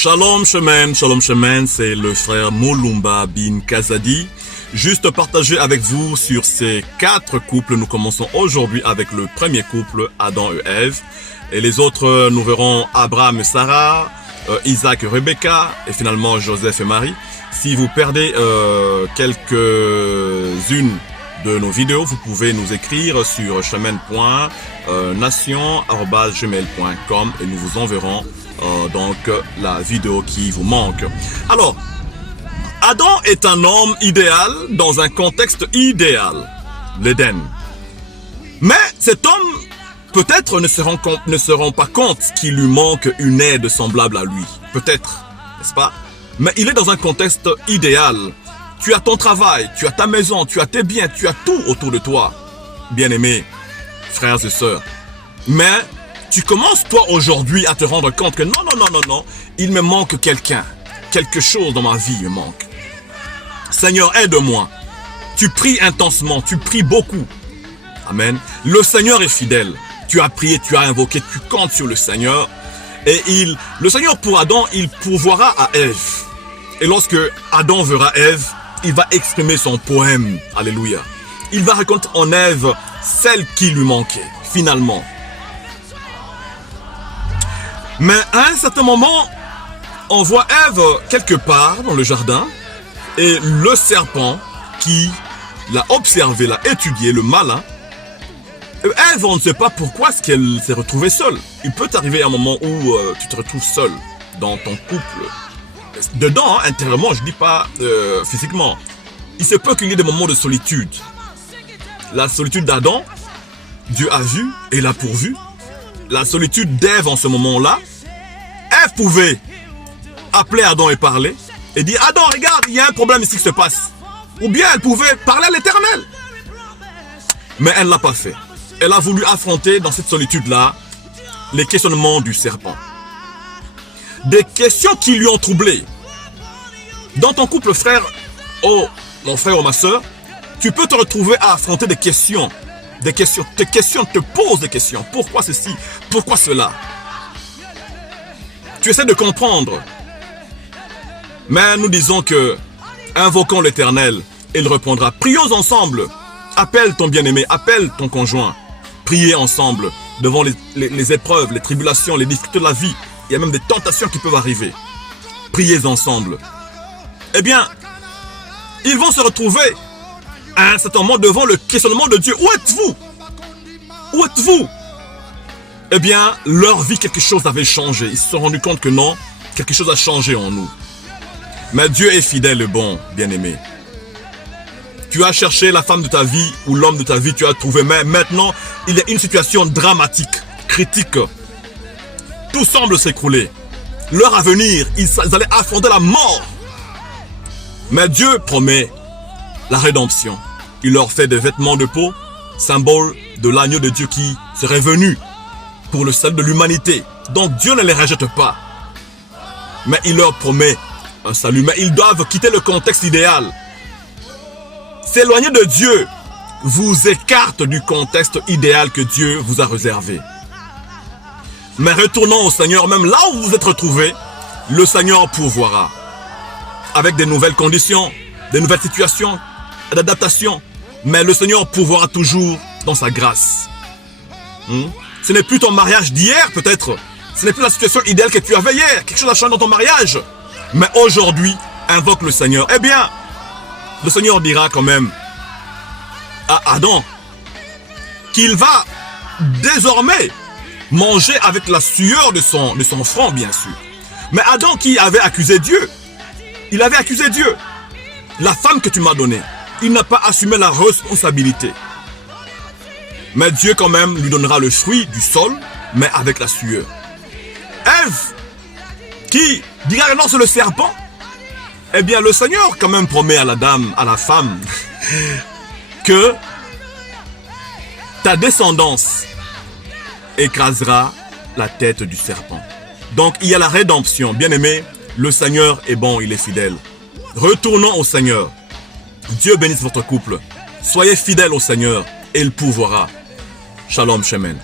Shalom Shemen, c'est le frère Molumba bin Kazadi. Juste partager avec vous sur ces 4 couples. Nous commençons aujourd'hui avec le premier couple, Adam et Ève. Et les autres, nous verrons Abraham et Sarah, Isaac et Rebecca, et finalement Joseph et Marie. Si vous perdez quelques-unes de nos vidéos, vous pouvez nous écrire sur chemin.nation@gmail.com et nous vous enverrons donc la vidéo qui vous manque. Alors, Adam est un homme idéal dans un contexte idéal, l'Éden. Mais cet homme peut-être ne se rend pas compte qu'il lui manque une aide semblable à lui. Peut-être, n'est-ce pas? Mais il est dans un contexte idéal. Tu as ton travail, tu as ta maison, tu as tes biens, tu as tout autour de toi, bien-aimés, frères et sœurs. Mais tu commences toi aujourd'hui à te rendre compte que non, il me manque quelqu'un. Quelque chose dans ma vie me manque. Seigneur, aide-moi. Tu pries intensement, tu pries beaucoup. Amen. Le Seigneur est fidèle. Tu as prié, tu as invoqué, tu comptes sur le Seigneur. Et le Seigneur pour Adam, il pourvoira à Ève. Et lorsque Adam verra Ève, il va exprimer son poème. Alléluia. Il va raconter en Ève celle qui lui manquait, finalement. Mais à un certain moment, on voit Ève quelque part dans le jardin. Et le serpent qui l'a observé, l'a étudié, le malin. Ève, on ne sait pas pourquoi est-ce qu'elle s'est retrouvée seule. Il peut arriver un moment où tu te retrouves seule dans ton couple. Dedans, intérieurement, je ne dis pas physiquement. Il se peut qu'il y ait des moments de solitude. La solitude d'Adam, Dieu a vu et l'a pourvu. La solitude d'Ève en ce moment-là, Ève pouvait appeler Adam et parler et dire Adam, regarde, il y a un problème ici qui se passe. Ou bien elle pouvait parler à l'Éternel. Mais elle ne l'a pas fait. Elle a voulu affronter dans cette solitude-là les questionnements du serpent. Des questions qui lui ont troublé. Dans ton couple, frère, oh, mon frère ou ma soeur, tu peux te retrouver à affronter des questions. Tes questions te posent des questions. Pourquoi ceci? Pourquoi cela? Tu essaies de comprendre. Mais nous disons que, invoquons l'Éternel, et il répondra. Prions ensemble. Appelle ton bien-aimé, appelle ton conjoint. Priez ensemble devant les épreuves, les tribulations, les difficultés de la vie. Il y a même des tentations qui peuvent arriver. Priez ensemble. Eh bien, ils vont se retrouver à un certain moment devant le questionnement de Dieu. Où êtes-vous? Où êtes-vous? Eh bien, leur vie, quelque chose avait changé. Ils se sont rendus compte que non, quelque chose a changé en nous. Mais Dieu est fidèle et bon, bien-aimé. Tu as cherché la femme de ta vie ou l'homme de ta vie, tu as trouvé. Mais maintenant, il y a une situation dramatique, critique. Tout semble s'écrouler. Leur avenir, ils allaient affronter la mort. Mais Dieu promet la rédemption. Il leur fait des vêtements de peau, symbole de l'agneau de Dieu qui serait venu pour le salut de l'humanité. Donc Dieu ne les rejette pas. Mais il leur promet un salut. Mais ils doivent quitter le contexte idéal. S'éloigner de Dieu vous écarte du contexte idéal que Dieu vous a réservé. Mais retournons au Seigneur, même là où vous êtes retrouvés, le Seigneur pourvoira. Avec des nouvelles conditions, des nouvelles situations, d'adaptation. Mais le Seigneur pourvoira toujours dans sa grâce. Ce n'est plus ton mariage d'hier peut-être. Ce n'est plus la situation idéale que tu avais hier. Quelque chose a changé dans ton mariage. Mais aujourd'hui, invoque le Seigneur. Eh bien, le Seigneur dira quand même à Adam qu'il va désormais manger avec la sueur de son front, bien sûr. Mais Adam qui avait accusé Dieu, il avait accusé Dieu. La femme que tu m'as donnée, il n'a pas assumé la responsabilité. Mais Dieu quand même lui donnera le fruit du sol, mais avec la sueur. Ève, qui dira non, c'est le serpent. Eh bien, le Seigneur quand même promet à la dame, à la femme, que ta descendance écrasera la tête du serpent. Donc, il y a la rédemption. Bien-aimé, le Seigneur est bon, il est fidèle. Retournons au Seigneur. Dieu bénisse votre couple. Soyez fidèles au Seigneur et il pourvoira. Shalom Shemen.